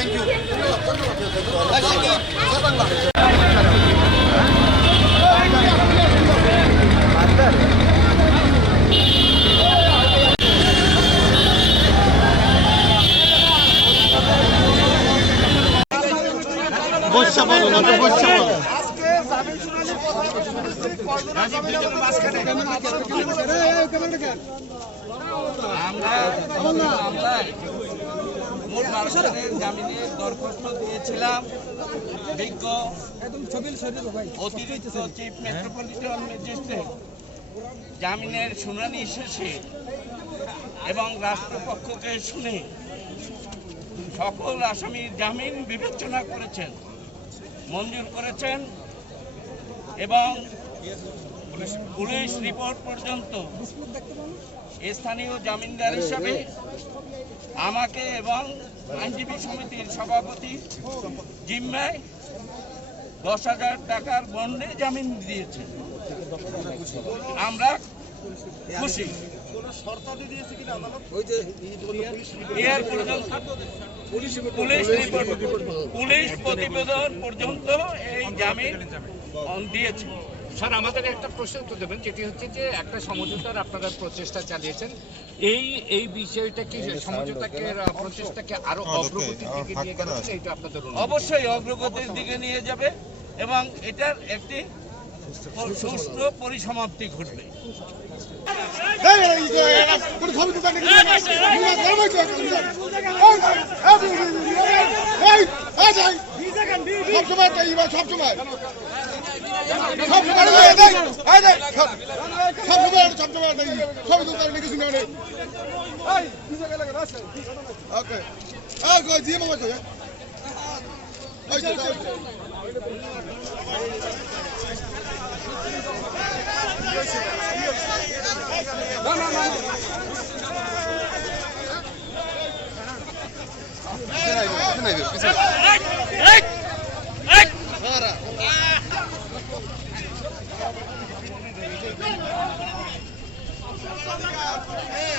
Thank you thank বলো না তো বলো। আমরা মামলায় দিয়েছিলাম অতিরিক্ত জামিনের শুনানি শেষে এবং রাষ্ট্রপক্ষকে শুনে সকল আসামির জামিন বিবেচনা করেছেন মঞ্জুর করেছেন এবং পুলিশ রিপোর্ট পর্যন্ত স্থানীয় জামিনদার হিসাবে আমাকে এবং আইনজীবী সমিতির সভাপতি জিম্মায় দশ হাজার টাকার বন্ডে জামিন দিয়েছে। আমরা খুশি। পুলিশ প্রতিবেদন পর্যন্ত এই জামিন দিয়েছে। স্যার আমাদের একটা প্রশ্ন উত্তর দেবেন যেটি হচ্ছে যে একটা সমঝোতার আপনারা প্রচেষ্টা চালিয়েছেন এই এই বিষয়টাকে সমঝোতাকে প্রচেষ্টাকে আরও অগ্রগতির দিকে নিয়ে গেল এইটা আপনাদের অবশ্যই অগ্রগতির দিকে নিয়ে যাবে এবং এটার একটি সুষ্ঠু পরিসমাপ্তি ঘটবে সবসময় সবসময় Hey! Hey! Hey! Hey! Hey!